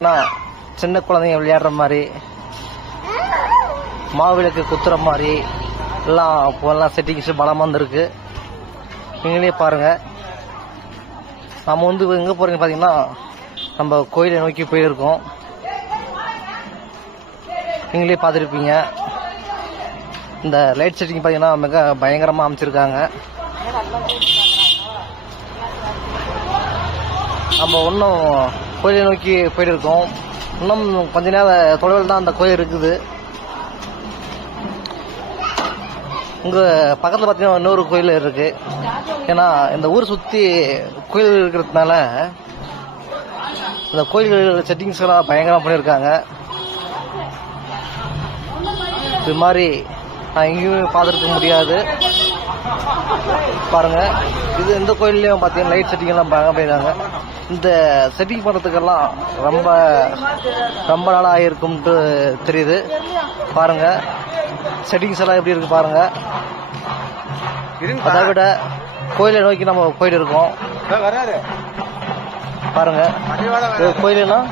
சின்ன குழந்தைங்க விளையாடுற மாதிரி மாவிளக்கு குத்துற மாதிரி எல்லாம் செட்டிங்ஸ் பலமா வந்துருக்கு. நீங்களே பாருங்க. நம்ம எங்க போறீங்க பாத்தீங்கன்னா நம்ம கோயிலை நோக்கி போயிருக்கோம். நீங்களே பார்த்துருப்பீங்க. இந்த லைட் செட்டிங் பாத்தீங்கன்னா மிக பயங்கரமா அமைச்சிருக்காங்க. நம்ம இன்னும் கோயிலை நோக்கி போயிட்டு இருக்கோம். இன்னும் கொஞ்ச நேரம் தொலைவில் தான் அந்த கோயில் இருக்குது. உங்க பக்கத்துல பாத்தீங்கன்னா இன்னொரு கோயில் இருக்கு. ஏன்னா இந்த ஊர் சுத்தி கோயில் இருக்கிறதுனால இந்த கோயில் செட்டிங்ஸ் எல்லாம் பயங்கரமா பண்ணியிருக்காங்க. இது மாதிரி நான் எங்கேயுமே பார்த்துருக்க முடியாது. பாருங்க, இது இந்த கோயிலையும் பார்த்தீங்கன்னா லைட் செட்டிங் எல்லாம் பயங்கரம் பண்ணியிருக்காங்க. இந்த செட்டிங் பண்ணுறதுக்கெல்லாம் ரொம்ப நாளாக ஆகிருக்கும்ட்டு தெரியுது. பாருங்க செட்டிங்ஸ் எல்லாம் எப்படி இருக்கு பாருங்க. அதை விட கோயிலை நோக்கி நம்ம போயிட்டு இருக்கோம். பாருங்க கோயிலெல்லாம்